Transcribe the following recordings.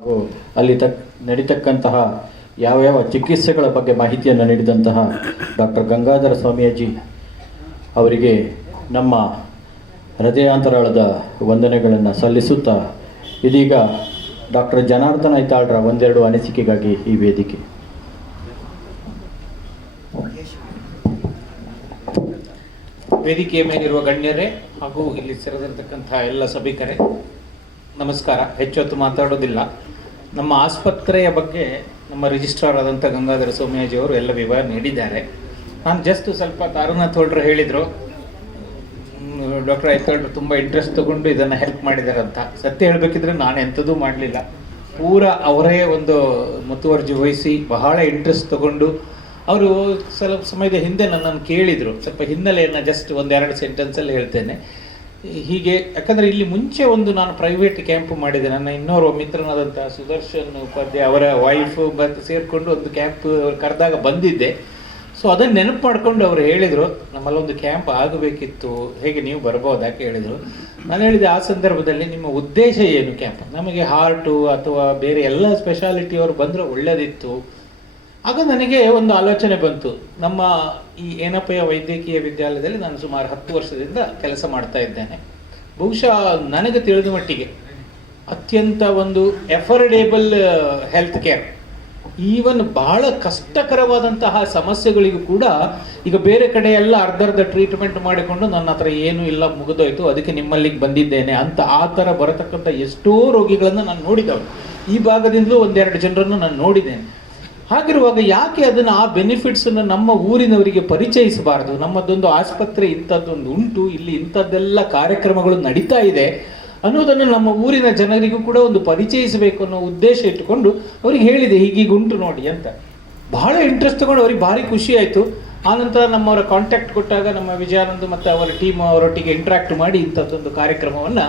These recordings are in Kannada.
ಹಾಗೂ ಅಲ್ಲಿ ನಡೀತಕ್ಕಂತಹ ಯಾವ ಚಿಕಿತ್ಸೆಗಳ ಬಗ್ಗೆ ಮಾಹಿತಿಯನ್ನು ನೀಡಿದಂತಹ ಡಾಕ್ಟರ್ ಗಂಗಾಧರ ಸ್ವಾಮೀಜಿ ಅವರಿಗೆ ನಮ್ಮ ಹೃದಯಾಂತರಾಳದ ವಂದನೆಗಳನ್ನು ಸಲ್ಲಿಸುತ್ತಾ ಇದೀಗ ಡಾಕ್ಟರ್ ಜನಾರ್ದನ ಐತಾಳ್ರ ಒಂದೆರಡು ಅನಿಸಿಕೆಗಾಗಿ ಈ ವೇದಿಕೆ. ವೇದಿಕೆಯ ಮೇಲಿರುವ ಗಣ್ಯರೇ ಹಾಗೂ ಇಲ್ಲಿ ಸೇರಿದಿರತಕ್ಕಂತಹ ಎಲ್ಲ ಸಭಿಕರೇ ನಮಸ್ಕಾರ. ಹೆಚ್ಚು ಹೊತ್ತು ಮಾತಾಡೋದಿಲ್ಲ. ನಮ್ಮ ಆಸ್ಪತ್ರೆಯ ಬಗ್ಗೆ ನಮ್ಮ ರಿಜಿಸ್ಟ್ರಾರ್ ಆದಂಥ ಗಂಗಾಧರ ಸ್ವಾಮೀಜಿ ಅವರು ಎಲ್ಲ ವಿವರ ನೀಡಿದ್ದಾರೆ. ನಾನು ಜಸ್ಟ್ ಸ್ವಲ್ಪ ತಾರನಾಥ್ ಹೊಳ್ರು ಹೇಳಿದರು, ಡಾಕ್ಟರ್ ಐತಾಳ್ರು ತುಂಬ ಇಂಟ್ರೆಸ್ಟ್ ತೊಗೊಂಡು ಇದನ್ನು ಹೆಲ್ಪ್ ಮಾಡಿದ್ದಾರೆ ಅಂತ. ಸತ್ಯ ಹೇಳಬೇಕಿದ್ರೆ ನಾನು ಎಂಥದೂ ಮಾಡಲಿಲ್ಲ, ಪೂರ ಅವರೇ ಒಂದು ಮುತುವರ್ಜಿ ವಹಿಸಿ ಬಹಳ ಇಂಟ್ರೆಸ್ಟ್ ತೊಗೊಂಡು ಅವರು ಸ್ವಲ್ಪ ಸಮಯದ ಹಿಂದೆ ನನ್ನನ್ನು ಕೇಳಿದರು. ಸ್ವಲ್ಪ ಹಿನ್ನೆಲೆಯನ್ನು ಜಸ್ಟ್ ಒಂದೆರಡು ಸೆಂಟೆನ್ಸಲ್ಲಿ ಹೇಳ್ತೇನೆ. ಹೀಗೆ ಯಾಕಂದರೆ ಇಲ್ಲಿ ಮುಂಚೆ ಒಂದು ನಾನು ಪ್ರೈವೇಟ್ ಕ್ಯಾಂಪ್ ಮಾಡಿದೆ. ನನ್ನ ಇನ್ನೋರ್ವ ಮಿತ್ರನಾದಂಥ ಸುದರ್ಶನ್ ಉಪಾಧ್ಯಾಯ ಅವರ ವೈಫು ಮತ್ತು ಸೇರಿಕೊಂಡು ಒಂದು ಕ್ಯಾಂಪ್ ಕರೆದಾಗ ಬಂದಿದ್ದೆ. ಸೊ ಅದನ್ನು ನೆನಪು ಮಾಡಿಕೊಂಡು ಅವರು ಹೇಳಿದರು, ನಮ್ಮಲ್ಲೊಂದು ಕ್ಯಾಂಪ್ ಆಗಬೇಕಿತ್ತು, ಹೇಗೆ ನೀವು ಬರ್ಬೋದಾ ಕೇಳಿದರು. ನಾನು ಹೇಳಿದೆ, ಆ ಸಂದರ್ಭದಲ್ಲಿ ನಿಮ್ಮ ಉದ್ದೇಶ ಏನು ಕ್ಯಾಂಪ್? ನಮಗೆ ಹಾರ್ಟು ಅಥವಾ ಬೇರೆ ಎಲ್ಲ ಸ್ಪೆಷಾಲಿಟಿಯವರು ಬಂದರೆ ಒಳ್ಳೆಯದಿತ್ತು. ಆಗ ನನಗೆ ಒಂದು ಆಲೋಚನೆ ಬಂತು. ನಮ್ಮ ಈ ಏನಪ್ಪಯ್ಯ ವೈದ್ಯಕೀಯ ವಿದ್ಯಾಲಯದಲ್ಲಿ ನಾನು ಸುಮಾರು 10 ವರ್ಷದಿಂದ ಕೆಲಸ ಮಾಡ್ತಾ ಇದ್ದೇನೆ. ಬಹುಶಃ ನನಗೆ ತಿಳಿದ ಮಟ್ಟಿಗೆ ಅತ್ಯಂತ ಒಂದು ಎಫರ್ಡೇಬಲ್ ಹೆಲ್ತ್ ಕೇರ್, ಈವನ್ ಬಹಳ ಕಷ್ಟಕರವಾದಂತಹ ಸಮಸ್ಯೆಗಳಿಗೂ ಕೂಡ ಈಗ ಬೇರೆ ಕಡೆ ಎಲ್ಲ ಅರ್ಧ ಟ್ರೀಟ್ಮೆಂಟ್ ಮಾಡಿಕೊಂಡು ನನ್ನ ಹತ್ರ ಏನೂ ಇಲ್ಲ, ಮುಗಿದೋಯ್ತು, ಅದಕ್ಕೆ ನಿಮ್ಮಲ್ಲಿಗೆ ಬಂದಿದ್ದೇನೆ ಅಂತ ಆ ಥರ ಬರತಕ್ಕಂಥ ಎಷ್ಟೋ ರೋಗಿಗಳನ್ನು ನಾನು ನೋಡಿದವನು. ಈ ಭಾಗದಿಂದಲೂ ಒಂದೆರಡು ಜನರನ್ನು ನಾನು ನೋಡಿದ್ದೇನೆ. ಹಾಗಿರುವಾಗ ಯಾಕೆ ಅದನ್ನು ಆ ಬೆನಿಫಿಟ್ಸನ್ನು ನಮ್ಮ ಊರಿನವರಿಗೆ ಪರಿಚಯಿಸಬಾರದು? ನಮ್ಮದೊಂದು ಆಸ್ಪತ್ರೆ ಇಂಥದ್ದೊಂದು ಉಂಟು, ಇಲ್ಲಿ ಇಂಥದ್ದೆಲ್ಲ ಕಾರ್ಯಕ್ರಮಗಳು ನಡೀತಾ ಇದೆ ಅನ್ನೋದನ್ನು ನಮ್ಮ ಊರಿನ ಜನರಿಗೂ ಕೂಡ ಒಂದು ಪರಿಚಯಿಸಬೇಕು ಅನ್ನೋ ಉದ್ದೇಶ ಇಟ್ಟುಕೊಂಡು ಅವ್ರಿಗೆ ಹೇಳಿದೆ, ಹೀಗೀಗ ಉಂಟು ನೋಡಿ ಅಂತ. ಬಹಳ ಇಂಟ್ರೆಸ್ಟ್ ತಗೊಂಡು ಅವ್ರಿಗೆ ಭಾರಿ ಖುಷಿ ಆಯಿತು. ಆನಂತರ ನಮ್ಮವರ ಕಾಂಟ್ಯಾಕ್ಟ್ ಕೊಟ್ಟಾಗ ನಮ್ಮ ವಿಜಯಾನಂದ್ ಮತ್ತು ಅವರ ಟೀಮ್ ಅವರೊಟ್ಟಿಗೆ ಇಂಟ್ರಾಕ್ಟ್ ಮಾಡಿ ಇಂಥದ್ದೊಂದು ಕಾರ್ಯಕ್ರಮವನ್ನು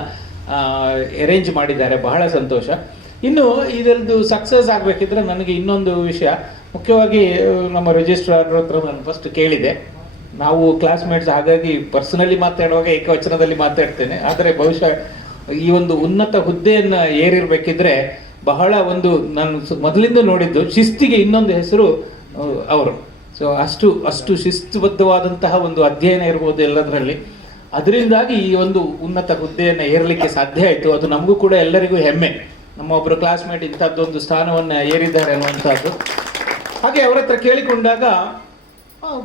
ಅರೇಂಜ್ ಮಾಡಿದ್ದಾರೆ. ಬಹಳ ಸಂತೋಷ. ಇನ್ನು ಇದರದ್ದು ಸಕ್ಸಸ್ ಆಗಬೇಕಿದ್ರೆ ನನಗೆ ಇನ್ನೊಂದು ವಿಷಯ, ಮುಖ್ಯವಾಗಿ ನಮ್ಮ ರಿಜಿಸ್ಟ್ರಾರ್ ಹತ್ರ ನಾನು ಫಸ್ಟ್ ಕೇಳಿದೆ. ನಾವು ಕ್ಲಾಸ್ಮೇಟ್ಸ್, ಹಾಗಾಗಿ ಪರ್ಸನಲಿ ಮಾತಾಡುವಾಗ ಏಕವಚನದಲ್ಲಿ ಮಾತಾಡ್ತೇನೆ. ಆದರೆ ಬಹುಶಃ ಈ ಒಂದು ಉನ್ನತ ಹುದ್ದೆಯನ್ನು ಏರಿರಬೇಕಿದ್ರೆ ಬಹಳ ಒಂದು ನಾನು ಮೊದಲಿಂದ ನೋಡಿದ್ದು ಶಿಸ್ತಿಗೆ ಇನ್ನೊಂದು ಹೆಸರು ಅವರು. ಸೊ ಅಷ್ಟು ಶಿಸ್ತುಬದ್ಧವಾದಂತಹ ಒಂದು ಅಧ್ಯಯನ ಇರ್ಬೋದು ಎಲ್ಲದರಲ್ಲಿ. ಅದರಿಂದಾಗಿ ಈ ಒಂದು ಉನ್ನತ ಹುದ್ದೆಯನ್ನು ಏರಲಿಕ್ಕೆ ಸಾಧ್ಯ ಆಯಿತು. ಅದು ನಮಗೂ ಕೂಡ ಎಲ್ಲರಿಗೂ ಹೆಮ್ಮೆ. ನಮ್ಮ ಒಬ್ಬರು ಕ್ಲಾಸ್ಮೇಟ್ ಇಂಥದ್ದೊಂದು ಸ್ಥಾನವನ್ನು ಏರಿದ್ದಾರೆ ಅನ್ನುವಂಥದ್ದು. ಹಾಗೆ ಅವರ ಹತ್ರ ಕೇಳಿಕೊಂಡಾಗ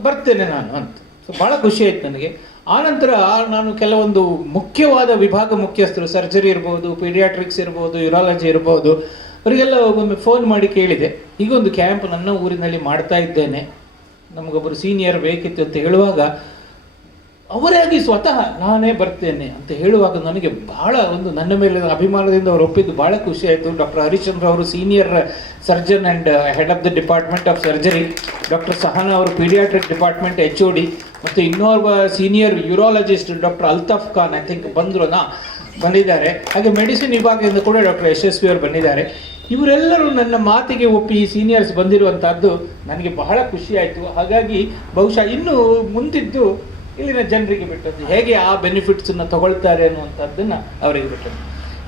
ಬರ್ತೇನೆ ನಾನು ಅಂತ. ಸೊ ಭಾಳ ಖುಷಿ ಆಯ್ತು ನನಗೆ. ಆನಂತರ ನಾನು ಕೆಲವೊಂದು ಮುಖ್ಯವಾದ ವಿಭಾಗ ಮುಖ್ಯಸ್ಥರು, ಸರ್ಜರಿ ಇರ್ಬೋದು, ಪೀಡಿಯಾಟ್ರಿಕ್ಸ್ ಇರ್ಬೋದು, ಯೂರಾಲಜಿ ಇರ್ಬೋದು, ಅವರಿಗೆಲ್ಲ ಒಮ್ಮೆ ಫೋನ್ ಮಾಡಿ ಕೇಳಿದೆ, ಈಗೊಂದು ಕ್ಯಾಂಪ್ ನನ್ನ ಊರಿನಲ್ಲಿ ಮಾಡ್ತಾ ಇದ್ದೇನೆ, ನಮಗೊಬ್ಬರು ಸೀನಿಯರ್ ಬೇಕಿತ್ತು ಅಂತ ಹೇಳುವಾಗ ಅವರಾಗಿ ಸ್ವತಃ ನಾನೇ ಬರ್ತೇನೆ ಅಂತ ಹೇಳುವಾಗ ನನಗೆ ಬಹಳ ಒಂದು ನನ್ನ ಮೇಲೆ ಅಭಿಮಾನದಿಂದ ಅವರು ಒಪ್ಪಿದ್ದು ಭಾಳ ಖುಷಿ ಆಯಿತು. ಡಾಕ್ಟರ್ ಹರಿಶ್ಚಂದ್ರ ಅವರು senior surgeon and head of the department of surgery, doctor Sahana ಅವರು ಪೀಡಿಯಾಟ್ರಿಕ್ ಡಿಪಾರ್ಟ್ಮೆಂಟ್ HOD, ಮತ್ತು ಇನ್ನೋರ್ವ senior urologist doctor Altaf Khan I think ಬಂದಿದ್ದಾರೆ. ಹಾಗೆ ಮೆಡಿಸಿನ್ ವಿಭಾಗದಿಂದ ಕೂಡ ಡಾಕ್ಟರ್ ಯಶಸ್ವಿ ಅವರು ಬಂದಿದ್ದಾರೆ. ಇವರೆಲ್ಲರೂ ನನ್ನ ಮಾತಿಗೆ ಒಪ್ಪಿ ಈ ಸೀನಿಯರ್ಸ್ ಬಂದಿರುವಂಥದ್ದು ನನಗೆ ಬಹಳ ಖುಷಿ ಆಯಿತು. ಹಾಗಾಗಿ ಬಹುಶಃ ಇನ್ನೂ ಮುಂದಿದ್ದು ಇಲ್ಲಿನ ಜನರಿಗೆ ಬಿಟ್ಟದ್ದು, ಹೇಗೆ ಆ ಬೆನಿಫಿಟ್ಸನ್ನು ತಗೊಳ್ತಾರೆ ಅನ್ನುವಂಥದ್ದನ್ನು ಅವರಿಗೆ ಬಿಟ್ಟದ್ದು.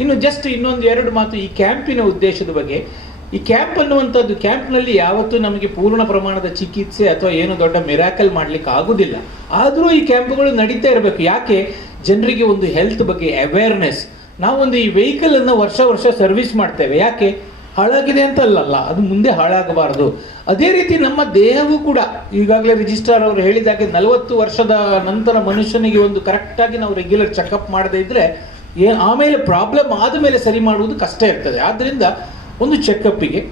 ಇನ್ನು ಜಸ್ಟ್ ಇನ್ನೊಂದು 2 ಮಾತು ಈ ಕ್ಯಾಂಪಿನ ಉದ್ದೇಶದ ಬಗ್ಗೆ. ಈ ಕ್ಯಾಂಪ್ ಅನ್ನುವಂಥದ್ದು, ಕ್ಯಾಂಪ್ನಲ್ಲಿ ಯಾವತ್ತೂ ನಮಗೆ ಪೂರ್ಣ ಪ್ರಮಾಣದ ಚಿಕಿತ್ಸೆ ಅಥವಾ ಏನು ದೊಡ್ಡ ಮಿರಾಕಲ್ ಮಾಡಲಿಕ್ಕೆ ಆಗೋದಿಲ್ಲ. ಆದರೂ ಈ ಕ್ಯಾಂಪ್ಗಳು ನಡೀತಾ ಇರಬೇಕು. ಯಾಕೆ? ಜನರಿಗೆ ಒಂದು ಹೆಲ್ತ್ ಬಗ್ಗೆ ಅವೇರ್ನೆಸ್. ನಾವೊಂದು ಈ ವೆಹಿಕಲನ್ನು ವರ್ಷ ಸರ್ವಿಸ್ ಮಾಡ್ತೇವೆ. ಯಾಕೆ? ಹಾಳಾಗಿದೆ ಅಂತ ಅಲ್ಲಲ್ಲ, ಅದು ಮುಂದೆ ಹಾಳಾಗಬಾರ್ದು. ಅದೇ ರೀತಿ ನಮ್ಮ ದೇಹವೂ ಕೂಡ, ಈಗಾಗಲೇ ರಿಜಿಸ್ಟ್ರಾರ್ ಅವರು ಹೇಳಿದಾಗೆ 40 ವರ್ಷದ ನಂತರ ಮನುಷ್ಯನಿಗೆ ಒಂದು ಕರೆಕ್ಟಾಗಿ ನಾವು ರೆಗ್ಯುಲರ್ ಚೆಕಪ್ ಮಾಡದೇ ಇದ್ದರೆ ಆಮೇಲೆ ಪ್ರಾಬ್ಲಮ್ ಆದಮೇಲೆ ಸರಿ ಮಾಡುವುದು ಕಷ್ಟ ಇರ್ತದೆ. ಆದ್ದರಿಂದ ಒಂದು ಚೆಕಪ್ಪಿಗೆ.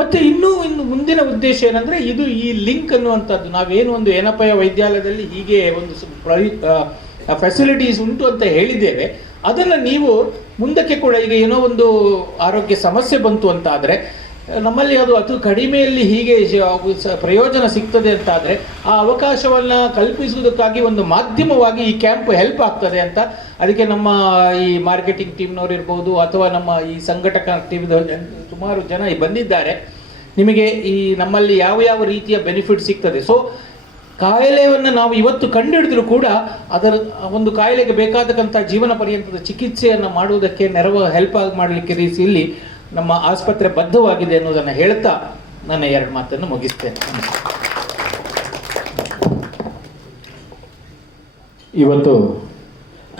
ಮತ್ತು ಇನ್ನು ಮುಂದಿನ ಉದ್ದೇಶ ಏನಂದರೆ, ಇದು ಈ ಲಿಂಕ್ ಅನ್ನುವಂಥದ್ದು, ನಾವೇನು ಒಂದು ಏನಪ್ಪಯ್ಯ ವೈದ್ಯಾಲಯದಲ್ಲಿ ಹೀಗೆ ಒಂದು ಫೆಸಿಲಿಟೀಸ್ ಉಂಟು ಅಂತ ಹೇಳಿದ್ದೇವೆ, ಅದನ್ನು ನೀವು ಮುಂದಕ್ಕೆ ಕೂಡ ಈಗ ಏನೋ ಒಂದು ಆರೋಗ್ಯ ಸಮಸ್ಯೆ ಬಂತು ಅಂತ ಆದರೆ ನಮ್ಮಲ್ಲಿ ಅದು ಅತಿ ಕಡಿಮೆಯಲ್ಲಿ ಹೀಗೆ ಪ್ರಯೋಜನ ಸಿಗ್ತದೆ ಅಂತಾದರೆ ಆ ಅವಕಾಶವನ್ನು ಕಲ್ಪಿಸುವುದಕ್ಕಾಗಿ ಒಂದು ಮಾಧ್ಯಮವಾಗಿ ಈ ಕ್ಯಾಂಪ್ ಹೆಲ್ಪ್ ಆಗ್ತದೆ ಅಂತ. ಅದಕ್ಕೆ ನಮ್ಮ ಈ ಮಾರ್ಕೆಟಿಂಗ್ ಟೀಮ್ನವ್ರು ಇರ್ಬೋದು ಅಥವಾ ನಮ್ಮ ಈ ಸಂಘಟಕ ಟೀಮ್ ಸುಮಾರು ಜನ ಬಂದಿದ್ದಾರೆ. ನಿಮಗೆ ಈ ನಮ್ಮಲ್ಲಿ ಯಾವ ರೀತಿಯ ಬೆನಿಫಿಟ್ ಸಿಗ್ತದೆ. ಸೊ ಕಾಯಿಲೆಯನ್ನು ನಾವು ಇವತ್ತು ಕಂಡುಹಿಡಿದ್ರೂ ಕೂಡ ಅದರ ಒಂದು ಕಾಯಿಲೆಗೆ ಬೇಕಾದಕ್ಕಂಥ ಜೀವನ ಪರ್ಯಂತದ ಚಿಕಿತ್ಸೆಯನ್ನು ಮಾಡುವುದಕ್ಕೆ ಹೆಲ್ಪ್ ಮಾಡಲಿಕ್ಕೆ ರೀತಿಯಲ್ಲಿ ನಮ್ಮ ಆಸ್ಪತ್ರೆ ಬದ್ಧವಾಗಿದೆ ಅನ್ನೋದನ್ನು ಹೇಳ್ತಾ ನನ್ನ 2 ಮಾತನ್ನು ಮುಗಿಸ್ತೇನೆ. ಇವತ್ತು